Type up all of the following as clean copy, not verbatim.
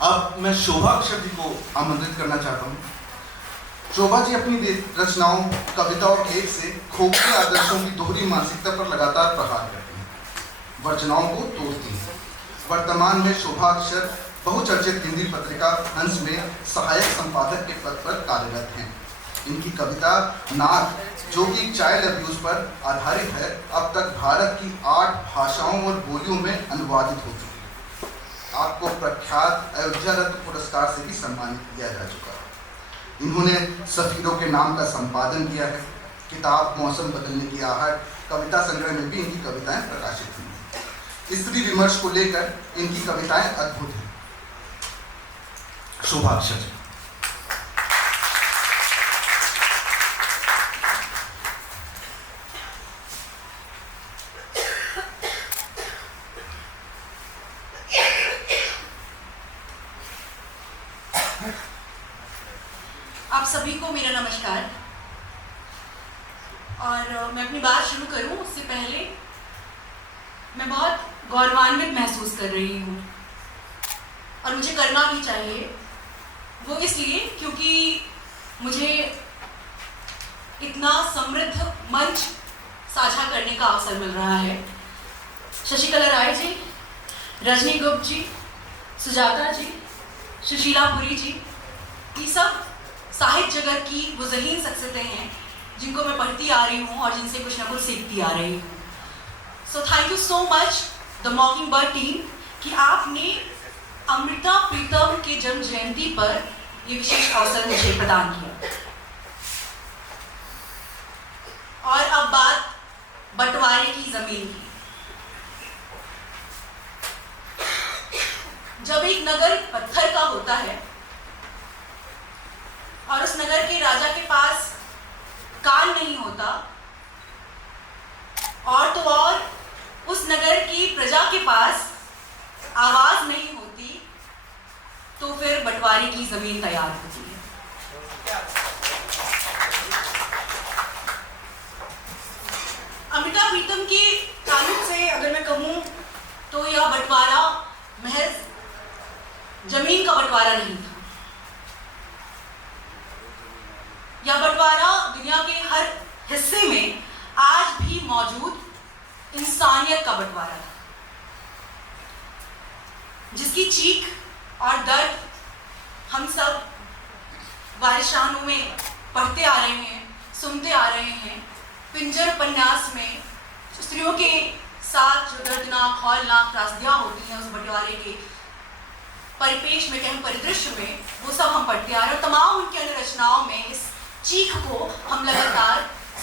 अब मैं शोभा अक्षर जी को आमंत्रित करना चाहता हूँ। शोभा जी अपनी रचनाओं, कविता और लेख से खोखले आदर्शों की दोहरी मानसिकता पर लगातार प्रहार करती हैं, वर्चनाओं को तोड़ती हैं। वर्तमान में शोभा अक्षर बहुचर्चित हिंदी पत्रिका हंस में सहायक संपादक के पद पर कार्यरत हैं। इनकी कविता नाक, जो कि चाइल्ड अब्यूज पर आधारित है, अब तक भारत की 8 भाषाओं और बोलियों में अनुवादित हो चुकी है। आपको प्रख्यात अयोध्या रत्न पुरस्कार से भी सम्मानित किया जा चुका है। इन्होंने सफीरों के नाम का संपादन किया है। किताब मौसम बदलने की आहट कविता संग्रह में भी इनकी कविताएं प्रकाशित हुई हैं। स्त्री विमर्श को लेकर इनकी कविताएं अद्भुत हैं। शोभा अक्षर। आप सभी को मेरा नमस्कार। और मैं अपनी बात शुरू करूं उससे पहले मैं बहुत गौरवान्वित महसूस कर रही हूं और मुझे करना भी चाहिए। वो इसलिए क्योंकि मुझे इतना समृद्ध मंच साझा करने का अवसर मिल रहा है। शशिकला राय जी, रजनी गुप्त जी, सुजाता जी, सुशीला पुरी जी, ये सब साहित्य जगत की वो ज़हीन शख्सियतें हैं जिनको मैं पढ़ती आ रही हूँ और जिनसे कुछ ना कुछ सीखती आ रही हूँ। So thank you so much the mockingbird team कि आपने अमृता प्रीतम के जन्म जयंती पर ये विशेष अवसर मुझे प्रदान किया। और अब बात बंटवारे की जमीन की। जब एक नगर पत्थर का होता है और उस नगर के राजा के पास कान नहीं होता, और तो और उस नगर की प्रजा के पास आवाज नहीं होती, तो फिर बंटवारे की जमीन तैयार होती है। अमृता प्रीतम के ताल्लुक से अगर मैं कहूं तो यह बंटवारा महज जमीन का बंटवारा नहीं था। यह बंटवारा दुनिया के हर हिस्से में आज भी मौजूद इंसानियत का बंटवारा है, जिसकी चीख और दर्द हम सब वारिशानों में पढ़ते आ रहे हैं, सुनते आ रहे हैं। पिंजर उपन्यास में स्त्रियों के साथ जो दर्दनाक हौलनाक त्रासदियां होती हैं उस बंटवारे के परिपेश में, कहें परिदृश्य में, वो सब हम पढ़ते आ रहे हैं। तमाम उनकी अन्य रचनाओं में इस चीख को हम लगातार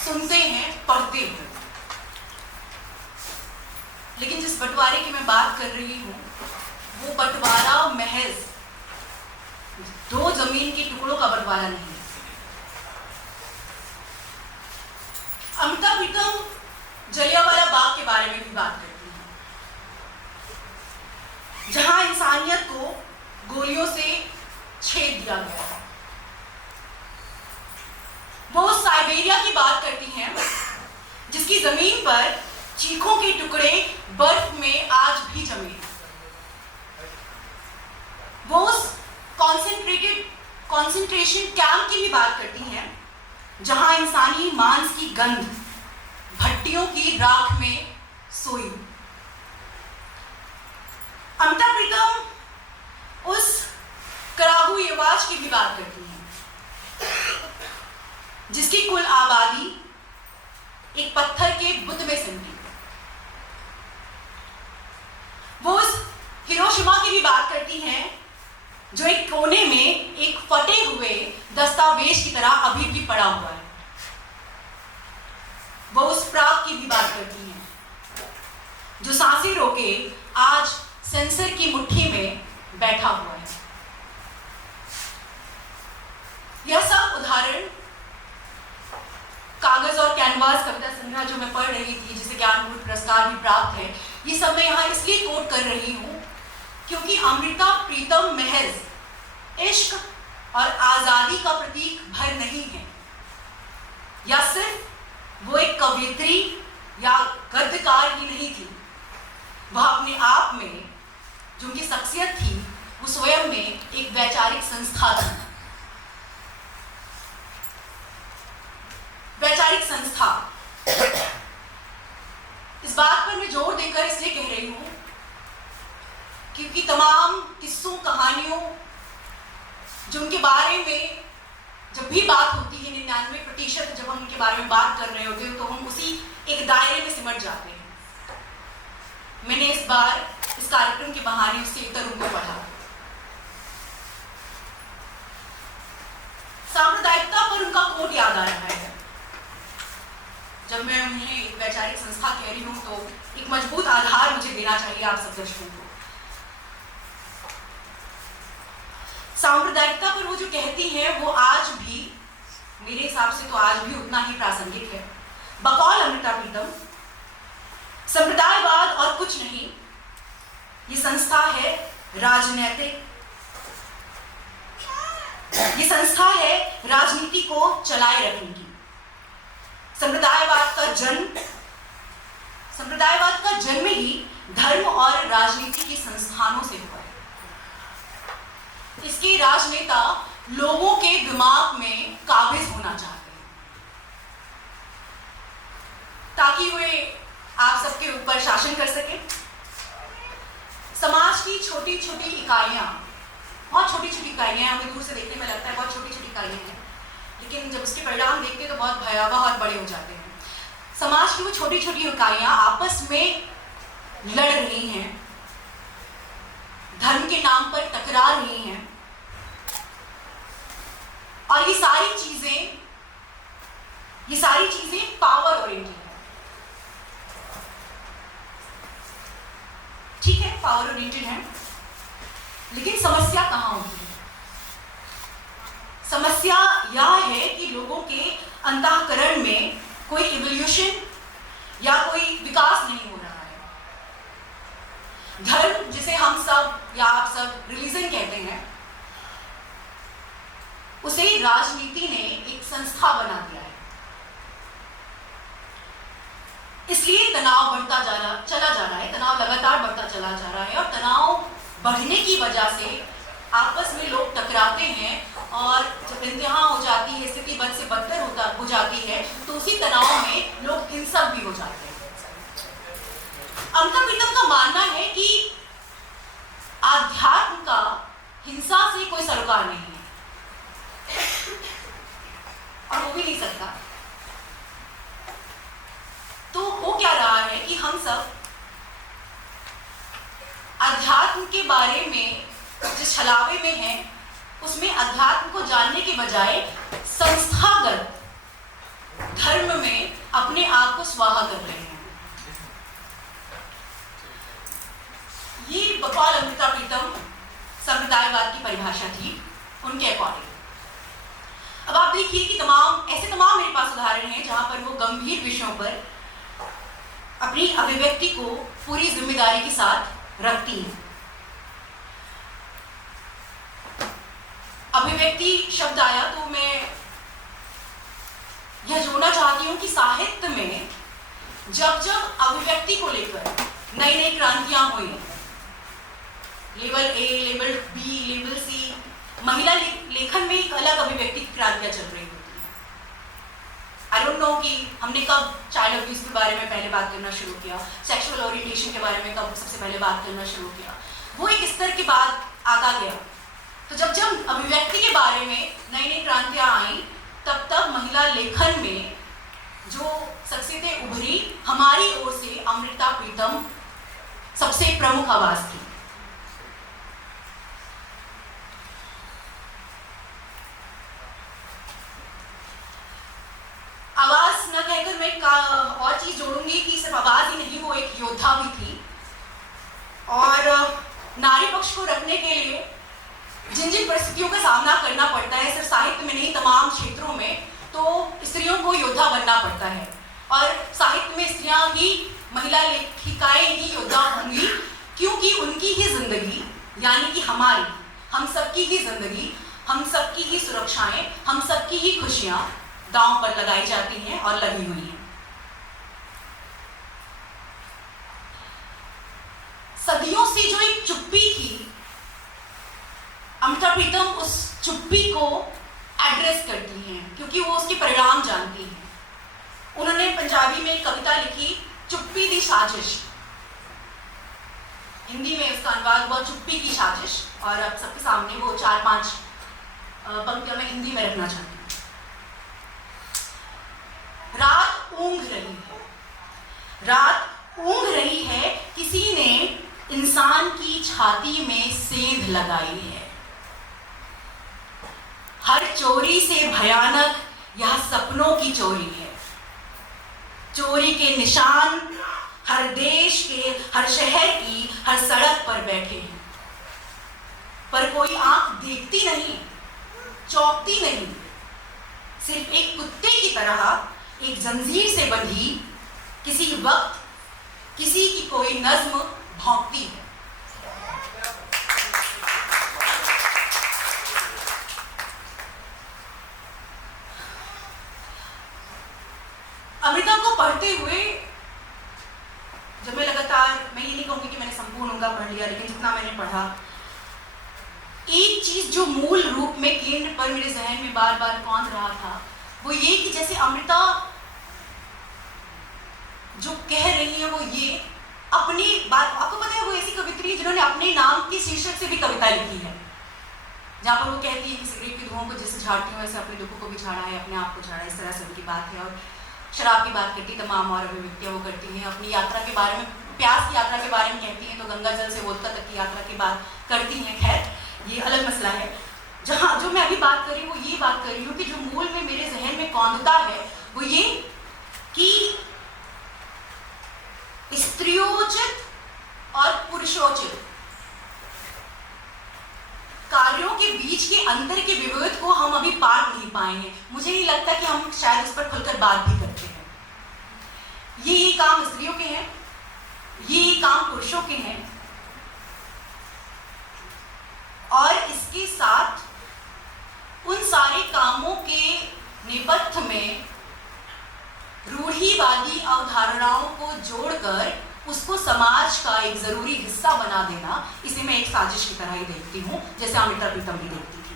सुनते हैं, पढ़ते हैं। लेकिन जिस बंटवारे की मैं बात कर रही हूँ वो बंटवारा महज 2 जमीन के टुकड़ों का बंटवारा नहीं है। अमृता प्रीतम जलियांवाला बाग के बारे में भी बात करती हैं, जहां इंसानियत को गोलियों से छेद दिया गया है। वो साइबेरिया की बात करती हैं जिसकी जमीन पर चीखों के टुकड़े बर्फ में आज भी जमे हैं। वो उस कॉन्सेंट्रेशन कैंप की भी बात करती हैं जहां इंसानी मांस की गंध भट्टियों की राख में सोई। अमृता प्रीतम उस कराहू यवाज की भी बात करती हैं जिसकी कुल आबादी एक पत्थर के बुत में सिमटी। वो उस हिरोशिमा की भी बात करती हैं जो एक कोने में एक फटे हुए दस्तावेज की तरह अभी भी पड़ा हुआ है। वो उस प्राग की भी बात करती हैं जो सांसें रोके आज सेंसर की मुट्ठी में बैठा हुआ है। यह सब उदाहरण कागज और कैनवास कविता संग्रह जो मैं पढ़ रही थी, जिसे ज्ञानपीठ पुरस्कार भी प्राप्त है, ये सब मैं यहाँ इसलिए कोट कर रही हूँ क्योंकि अमृता प्रीतम महज इश्क और आजादी का प्रतीक भर नहीं है, या सिर्फ वो एक कवयित्री या गद्यकार ही नहीं थी। वह अपने आप में जो उनकी शख्सियत थी वो स्वयं में एक वैचारिक संस्था थी। वैचारिक संस्था, इस बात पर मैं जोर देकर इसलिए कह रही हूं क्योंकि तमाम किस्सों कहानियों जो उनके बारे में जब भी बात होती है, 99% जब हम उनके बारे में बात कर रहे होते हैं तो हम उसी एक दायरे में सिमट जाते हैं। मैंने इस बार इस कार्यक्रम के बहाने उससे एक तरुण को पढ़ा। सांप्रदायिकता पर उनका कोट याद आ रहा है। जब मैं उन्हें एक वैचारिक संस्था कह रही हूं तो एक मजबूत आधार मुझे देना चाहिए आप सब दर्शकों को। सांप्रदायिकता पर वो जो कहती है वो आज भी मेरे हिसाब से तो आज भी उतना ही प्रासंगिक है। बकौल अमृता प्रीतम, संप्रदायवाद और कुछ नहीं, ये संस्था है राजनैतिक, ये संस्था है राजनीति को चलाए रखने की। संप्रदायवाद का जन्म ही धर्म और राजनीति के संस्थानों से हुआ है। इसके राजनेता लोगों के दिमाग में काबिज होना चाहते हैं ताकि वे आप सबके ऊपर शासन कर सके। समाज की छोटी छोटी इकाइयां, बहुत छोटी छोटी इकाइयां, हमें दूर से देखने में लगता है बहुत छोटी छोटी इकाइयां हैं, लेकिन जब उसके परिणाम देखते हैं तो बहुत भयावह और बड़े हो जाते हैं। समाज की वो छोटी छोटी इकाइयां आपस में लड़ रही हैं, धर्म के नाम पर टकरा रही हैं, और ये सारी चीजें पावर ओरिएंटेड है। ठीक है, पावर ओरिएंटेड है, लेकिन समस्या कहां होती है? समस्या यह है कि लोगों के अंतःकरण में कोई इवोल्यूशन या कोई विकास नहीं हो रहा है। धर्म, जिसे हम सब या आप सब रिलीजन कहते हैं, उसे राजनीति ने एक संस्था बना दिया है। इसलिए तनाव बढ़ता चला जा रहा है, तनाव लगातार बढ़ता चला जा रहा है, और तनाव बढ़ने की वजह से आपस में लोग टकराते हैं, और जब इंतहा हो जाती है, स्थिति बद से बदतर हो जाती है, तो उसी तनाव में लोग हिंसक भी हो जाते हैं। अमृता प्रीतम का मानना है कि आध्यात्म का हिंसा से कोई सरोकार नहीं है और हो भी नहीं सकता। तो हो क्या रहा है कि हम सब अध्यात्म के बारे में जिस छलावे में हैं, उसमें अध्यात्म को जानने के बजाय संस्थागत धर्म में अपने आप को स्वाहा कर रहे हैं। ये बकौल अमृता प्रीतम संप्रदायवाद की परिभाषा थी उनके अकॉर्डिंग। अब आप देखिए कि तमाम मेरे पास उदाहरण हैं जहां पर वो गंभीर विषयों पर अपनी अभिव्यक्ति को पूरी जिम्मेदारी के साथ रखती हैं। अभिव्यक्ति शब्द आया तो मैं यह जोड़ना चाहती हूं कि साहित्य में जब जब अभिव्यक्ति को लेकर नई नई क्रांतियां हुई, level A, level B, level C, महिला लेखन में एक अलग अभिव्यक्ति की क्रांतियां चल रही होती है। आई डोंट नो कि हमने कब चाइल्ड अब्यूज के बारे में पहले बात करना शुरू किया, सेक्सुअल ओरिएंटेशन के बारे में कब सबसे पहले बात करना शुरू किया। वो एक स्तर के बाद आता गया। तो जब जब अभिव्यक्ति के बारे में नई नई क्रांतियां आई, तब तब महिला लेखन में जो शख्सियतें उभरी, हमारी ओर से अमृता प्रीतम सबसे प्रमुख आवाज थी। आवाज न कहकर मैं और चीज जोड़ूंगी कि सिर्फ आवाज ही नहीं, वो एक योद्धा भी थी। और नारी पक्ष को रखने के लिए जिन जिन परिस्थितियों का सामना करना पड़ता है, सिर्फ साहित्य में नहीं तमाम क्षेत्रों में, तो स्त्रियों को योद्धा बनना पड़ता है। और साहित्य में स्त्रियां ही, महिला लेखिकाएं ही योद्धा होंगी, क्योंकि उनकी ही जिंदगी, यानी कि हमारी, हम सबकी ही जिंदगी, हम सबकी ही सुरक्षाएं, हम सबकी ही खुशियां दांव पर लगाई जाती हैं और लगी हुई हैं। सदियों से जो एक चुप्पी थी अमृता प्रीतम उस चुप्पी को एड्रेस करती हैं क्योंकि वो उसके परिणाम जानती हैं। उन्होंने पंजाबी में एक कविता लिखी, चुप्पी दी साजिश। हिंदी में उसका अनुवाद हुआ चुप्पी की साजिश, और अब सबके सामने वो 4-5 पंक्तियों में हिंदी में रखना चाहती हूँ। रात ऊँघ रही है, रात ऊँघ रही है, किसी ने इंसान की छाती में सेंध लगाई है। हर चोरी से भयानक यह सपनों की चोरी है। चोरी के निशान हर देश के, हर शहर की, हर सड़क पर बैठे हैं, पर कोई आंख देखती नहीं, चौंकती नहीं। सिर्फ एक कुत्ते की तरह एक जंजीर से बंधी किसी वक्त किसी की कोई नज्म भौंकती है। अमृता को पढ़ते हुए जब मैं ये नहीं कहूंगी कि मैंने संपूर्ण उनका पढ़ लिया, लेकिन जितना मैंने पढ़ा, एक चीज जो मूल रूप में केंद्र पर मेरे जहन में बार बार कौंध रहा था, वो ये कि जैसे अमृता जो कह रही है वो ये अपनी बात, आपको पता है वो ऐसी कवित्री है जिन्होंने अपने नाम के शीर्षक से भी कविता लिखी है, जहाँ पर वो कहती है कि सिगरेट की धुआं को जैसे झाड़ती हूँ वैसे अपने दुखों को भी झाड़ा है, अपने आप को झाड़ा, इस तरह से उनकी बात है। और शराब की बात करती, तमाम और अभिव्यक्तियाँ वो करती हैं। अपनी यात्रा के बारे में, प्यास की यात्रा के बारे में कहती हैं, तो गंगा जल से वोदका तक की यात्रा की बात करती हैं। खैर ये अलग मसला है। जहाँ जो मैं अभी बात कर रही हूँ वो ये बात कर रही हूँ कि जो मूल में मेरे जहन में कौंधता है वो ये कि स्त्रियोचित और पुरुषोचित कार्यों के बीच के अंतर के विविध को हम अभी पार नहीं पाए हैं। मुझे नहीं लगता कि हम शायद उस पर खुलकर बात भी करते हैं। ये काम स्त्रियों के हैं, ये काम पुरुषों के हैं, और इसके साथ उन सारे कामों के नेपथ्य में रूढ़िवादी अवधारणाओं को जोड़कर उसको समाज का एक जरूरी हिस्सा बना देना, इसे मैं एक साजिश की तरह ही देखती हूँ, जैसे अमृता प्रीतम भी देखती थी।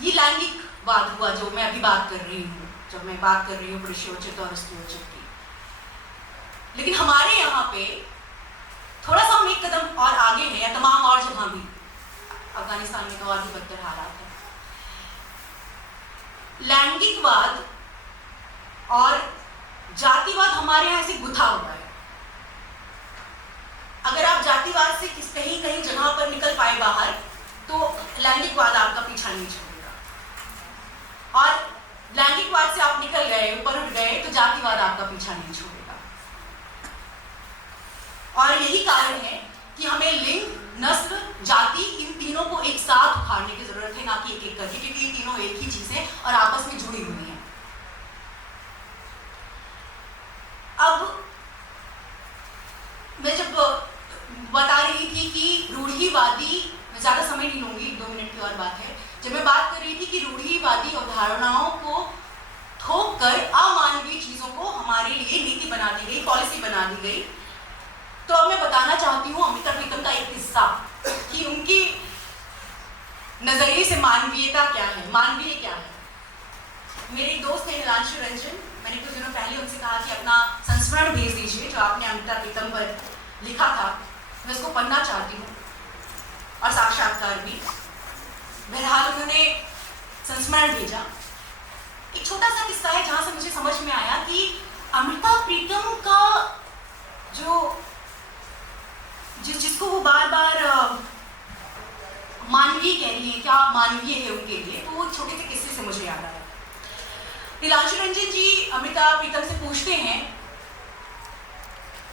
ये लैंगिकवाद हुआ जो मैं अभी बात कर रही हूँ, जब मैं बात कर रही हूँ पुरुषोचित और स्त्रियोचित की। लेकिन हमारे यहाँ पे थोड़ा सा हम एक कदम और आगे हैं, या तमाम और जगह भी, अफगानिस्तान में तो और भी बदतर हालात है। लैंगिकवाद और जातिवाद हमारे यहाँ से गुथा हुआ है। अगर आप जातिवाद से कहीं कहीं जगह पर निकल पाए बाहर, तो लैंगिकवाद आपका पीछा नहीं छोड़ेगा, और लैंगिकवाद से आप निकल गए, ऊपर उठ गए, तो जातिवाद आपका पीछा नहीं छोड़ेगा। और यही कारण है कि हमें लिंग, नस्ल, जाति, इन तीनों को एक साथ उखाड़ने की जरूरत है, ना कि एक एक करके, क्योंकि ये तीनों एक ही चीज है और आपस में जुड़ी हुई हैं। अब मैं जब बता रही थी कि रूढ़िवादी, मैं ज्यादा समय नहीं लूंगी, 2 मिनट की और बात है, जब मैं बात कर रही थी कि रूढ़िवादी अवधारणाओं को थोप कर अमानवीय चीजों को हमारे लिए नीति बना दी गई, पॉलिसी बना दी गई, तो अब मैं बताना चाहती हूँ अमृता प्रीतम का एक किस्सा कि उनकी नजरिए से मानवीयता क्या है, मानवीय क्या है। मेरे एक दोस्त है नीलांशु रंजन, मैंने कुछ दिनों पहले उनसे कहा कि अपना संस्मरण भेज दीजिए जो आपने अमृता प्रीतम पर लिखा था, मैं उसको पढ़ना चाहती हूँ, और साक्षात्कार भी। बहरहाल उन्होंने संस्मरण भेजा। एक छोटा सा किस्सा है जहाँ से मुझे समझ में आया कि अमृता प्रीतम का जो जिसको वो बार बार मानवीय कह रही है, क्या मानवीय है उनके लिए, तो वो छोटे से किस्से से मुझे याद आया। नीलांशु रंजन जी अमृता प्रीतम से पूछते हैं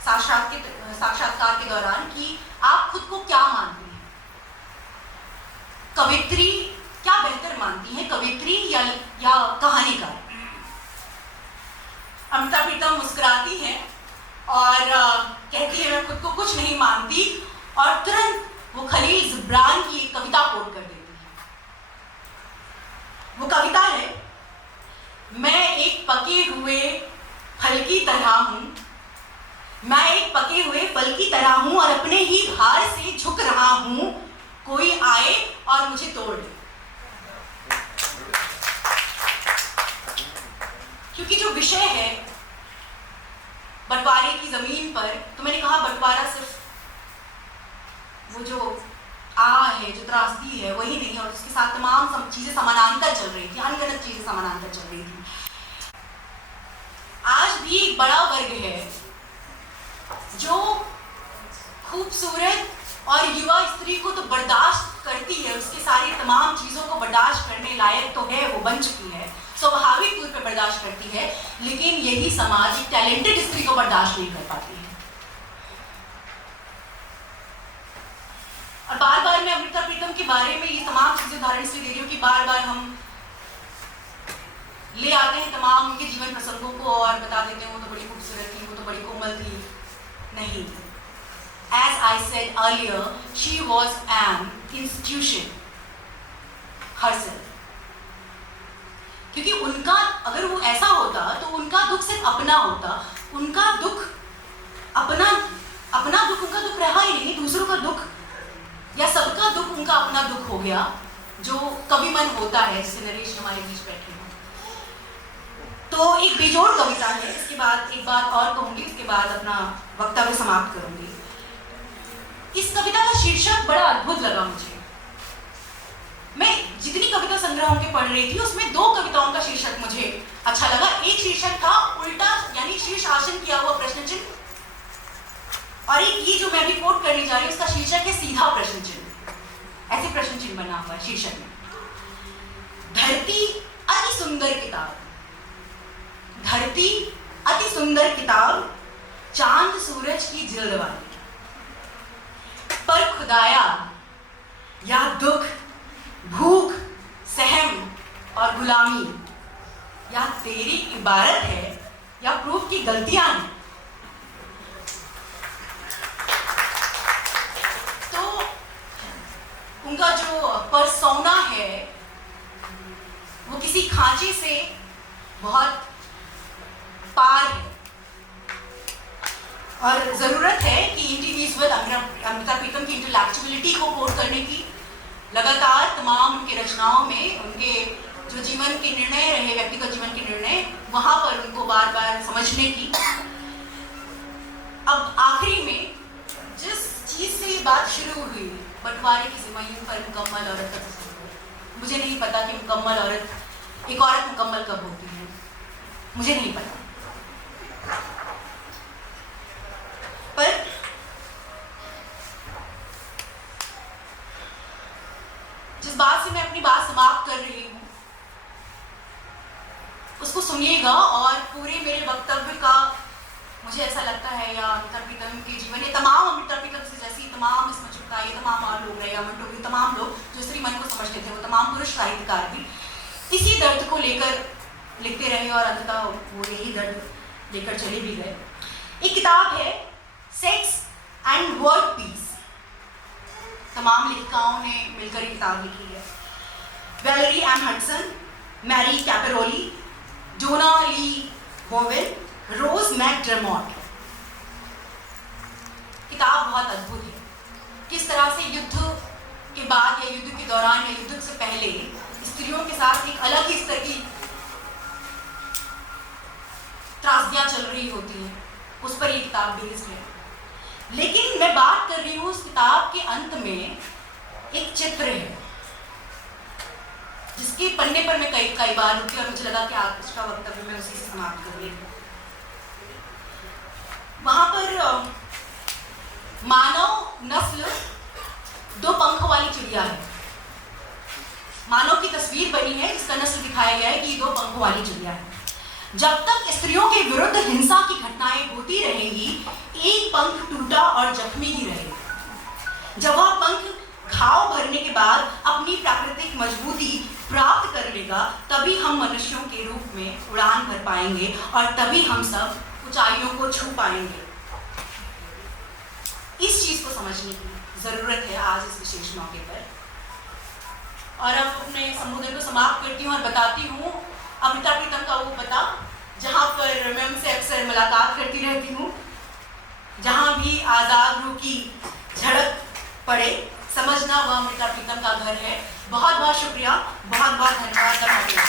साक्षात्कार के दौरान कि आप खुद को क्या मानती हैं, कवित्री क्या बेहतर मानती हैं, कवित्री या कहानीकार। अमृता प्रीतम मुस्कुराती हैं और कहती है मैं खुद को कुछ नहीं मानती, और तुरंत वो खलील जिब्रान की एक कविता कोट कर देती है। वो कविता है, मैं एक पके हुए फल की तरह हूं, मैं एक पके हुए फल की तरह हूं और अपने ही भार से झुक रहा हूं, कोई आए और मुझे तोड़ दे। क्योंकि जो विषय है बंटवारे की जमीन पर, तो मैंने कहा बंटवारा सिर्फ वो जो है, जो त्रासदी है, वही नहीं है, और उसके साथ तमाम चीजें समानांतर चल रही थी, अनगिनत चीजें समानांतर चल रही थी। आज भी एक बड़ा वर्ग है जो खूबसूरत और युवा स्त्री को तो बर्दाश्त करती है, उसकी सारी तमाम चीजों को बर्दाश्त करने लायक तो है, वो बन चुकी है, स्वाभाविक तौर पर बर्दाश्त करती है, लेकिन यही समाज एक टैलेंटेड स्त्री को बर्दाश्त नहीं कर पाती है। और बार बार मैं अमृता प्रीतम के बारे में ये तमाम चीजें उदाहरण इसलिए दे रही हूँ कि बार बार हम ले आते हैं तमाम उनके जीवन प्रसंगों को और बता देते हैं वो तो बड़ी खूबसूरत थी, वो तो बड़ी कोमल थी। नहीं, as I said earlier, she was an institution herself. क्योंकि उनका अगर वो ऐसा होता तो उनका दुख सिर्फ अपना होता, उनका दुख अपना दुख उनका दुख रहा ही नहीं, दूसरों का दुख या सबका दुख उनका अपना दुख हो गया, जो कवि मन होता है, जिससे नरेश हमारे बीच बैठे हैं। तो एक बेजोड़ कविता है, इसके बाद एक बात और कहूंगी, उसके बाद अपना वक्तव्य समाप्त करूंगी। इस कविता का शीर्षक बड़ा अद्भुत लगा मुझे। मैं जितनी कविता संग्रहों के पढ़ रही थी उसमें दो कविताओं का शीर्षक मुझे अच्छा लगा। एक शीर्षक था उल्टा, यानी शीर्ष आसन किया हुआ प्रश्न चिन्ह, और एक ये जो मैं अभी कोट करने जा रही हूँ उसका शीर्षक है सीधा प्रश्न चिन्ह। ऐसे प्रश्न चिन्ह बना हुआ है शीर्षक में। धरती अति सुंदर किताब, धरती अति सुंदर किताब, चांद सूरज की जिल्द वाली, पर खुदाया या दुख, भूख, सहम और गुलामी या तेरी इबारत है या प्रूफ की गलतियां हैं। तो उनका जो परसोना है वो किसी खांचे से बहुत पार है, और जरूरत है कि इंडिविजुअल अमृता प्रीतम की इंटेलेक्चुअलिटी को कोट करने की, लगातार तमाम उनके रचनाओं में उनके जो जीवन के निर्णय रहे, व्यक्तिगत जीवन के निर्णय, वहां पर उनको बार बार समझने की। अब आखिरी में जिस चीज से ये बात शुरू हुई, बंटवारे की ज़मीन पर मुकम्मल औरत का तस्वीर, मुझे नहीं पता कि मुकम्मल औरत, एक औरत मुकम्मल कब होती है, मुझे नहीं पता, पर जिस बात से मैं अपनी बात समाप्त कर रही हूं उसको सुनिएगा, और पूरे मेरे वक्तव्य का मुझे ऐसा लगता है, या अमृता प्रीतम के जीवन, ये तमाम अमृता प्रीतम से जैसी तमाम इसमें चुका, ये तमाम और लोग रहे, अमन टोपी, तमाम लोग जो स्त्री मन को समझते थे, वो तमाम पुरुष साहित्यकार भी इसी दर्द को लेकर लिखते रहे, और अंततः वो यही दर्द लेकर चले भी गए। एक किताब है सेक्स एंड वर्ड पीस, तमाम लेखिकाओं ने मिलकर ये किताब लिखी है। वैलेरी एम हडसन, मैरी कैपेरोली, जोना ली बोवेल, रोज मैकडर्मॉट। किताब बहुत अद्भुत है, किस तरह से युद्ध के बाद या युद्ध के दौरान या युद्ध से पहले स्त्रियों के साथ एक अलग ही स्तर की त्रासदियां चल रही होती हैं, उस पर ये किताब बेस्ड है। लेकिन मैं बात कर रही हूँ उस किताब के अंत में एक चित्र है जिसके पन्ने पर मैं कई बार रुकी, और मुझे लगा कि आज का वक्तव्य मैं उसी से समाप्त कर रही हूँ। वहां पर मानव नस्ल दो पंखों वाली चिड़िया है, मानव की तस्वीर बनी है जिसका नस्ल दिखाया गया है कि ये दो पंखों वाली चिड़िया है। जब तक स्त्रियों के विरुद्ध हिंसा की घटनाएं होती रहेंगी, एक पंख टूटा और जख्मी ही रहेगा। जब वह पंख घाव भरने के बाद अपनी प्राकृतिक मजबूती प्राप्त कर लेगा, तभी हम मनुष्यों के रूप में उड़ान भर पाएंगे, और तभी हम सब ऊंचाइयों को छू पाएंगे। इस चीज को समझने की जरूरत है आज इस विशेष मौके पर। और अब अपने संबोधन को समाप्त करती हूँ और बताती हूँ अमृता प्रीतम का वो पता, जहाँ पर मैं उनसे अक्सर मुलाकात करती रहती हूँ। जहाँ भी आज़ाद रूह की झड़प पड़े समझना वह अमृता प्रीतम का घर है। बहुत बहुत शुक्रिया, बहुत बहुत धन्यवाद।